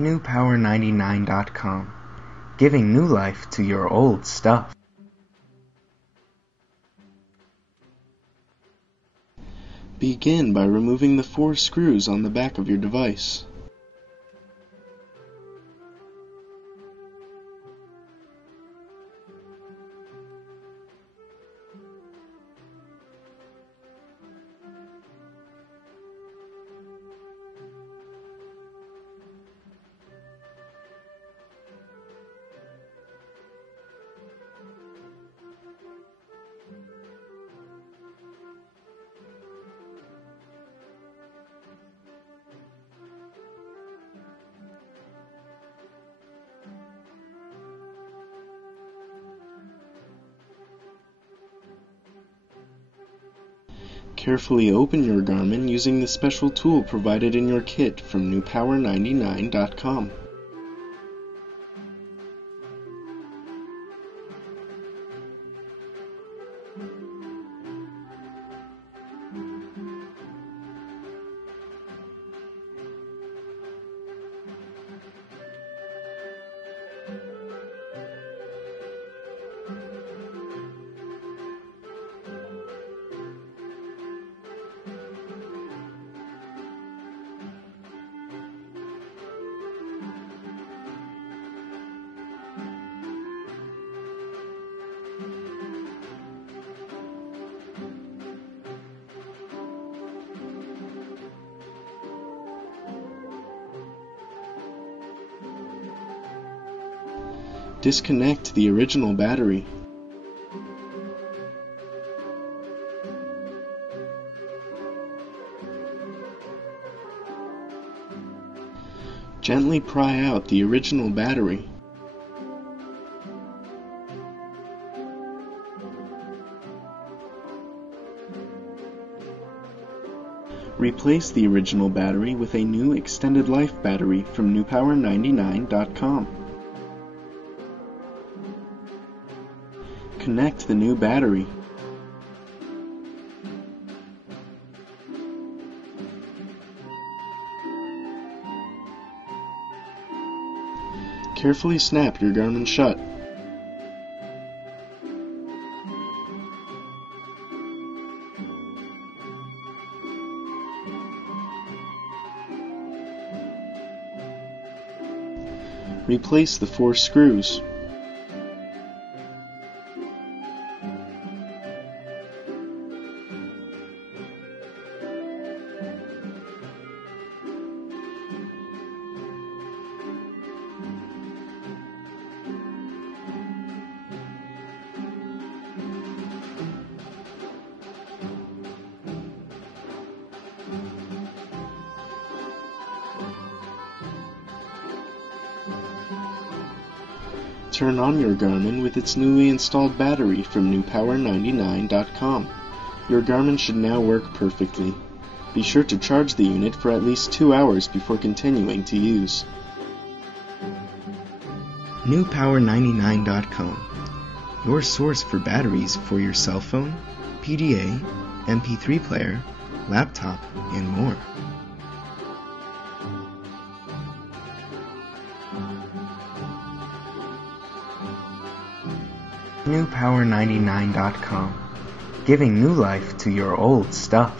NewPower99.com, giving new life to your old stuff. Begin by removing the 4 screws on the back of your device. Carefully open your Garmin using the special tool provided in your kit from NewPower99.com. Disconnect the original battery. Gently pry out the original battery. Replace the original battery with a new extended life battery from NewPower99.com. Connect the new battery. Carefully snap your Garmin shut. Replace the 4 screws. Turn on your Garmin with its newly installed battery from NewPower99.com. Your Garmin should now work perfectly. Be sure to charge the unit for at least 2 hours before continuing to use. NewPower99.com, your source for batteries for your cell phone, PDA, MP3 player, laptop, and more. NewPower99.com, giving new life to your old stuff.